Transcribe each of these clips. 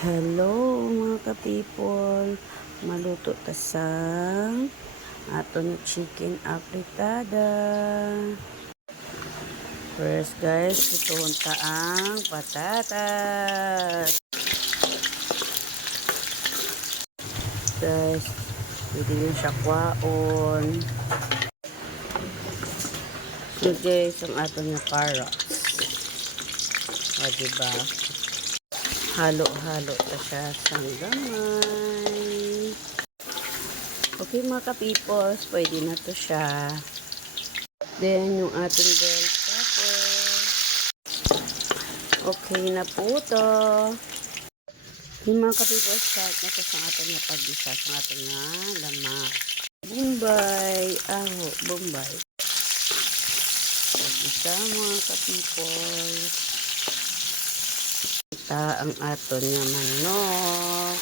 Hello mga ka-people, maluto tasang aton chicken apritada. First guys, ituon ta ang patatas. Guys, pwede nyo siya kwaon. So guys, ang aton nga carrots. O diba? Halo-halo pa siya sang gamay. Okay mga ka-peoples, pwede na to siya. Then yung ating bell pepper. Okay na po to. Yung mga ka-peoples, start na to sa ating nga pag-isa, sa ating nga lamas. Bombay, aho, bombay. Pag-isa mga ka-peoples. Ita ang aton nga manok.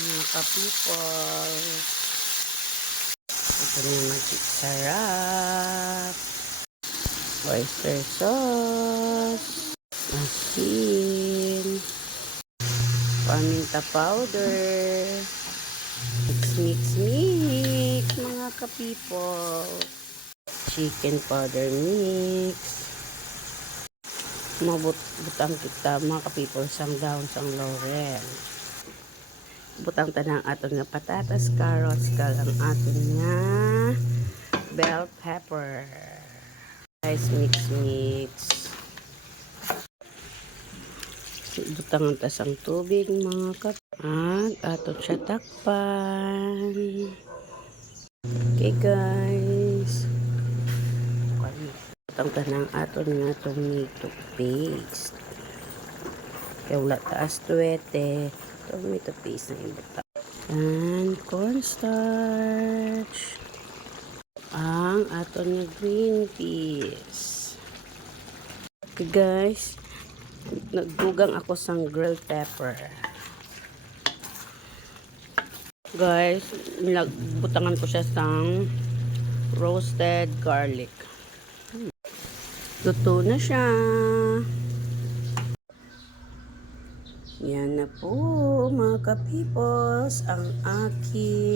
Mga ka-peoples. Ito na mag-sarap. Oyster sauce. Asin. Paminta powder. Mix. Mga ka-people. Chicken powder mix. Mabutang kita mga ka-people sang daon sang laurel. Butang tanang aton nga patatas, carrots, kal ang aton nga bell pepper. Guys, mix. Butang tas ang tubig mga kap. At aton siya takpan. Okay guys. Butang tanang aton nga tomato paste. Kaya wala taas tuwete. Tomato paste na ibuta. And cornstarch. Ang aton nga green peas. Okay guys, nagdugang ako sang grilled pepper. Guys, butangan ko siya sang roasted garlic. Luto na siya. Yan na po mga ka-peoples ang aking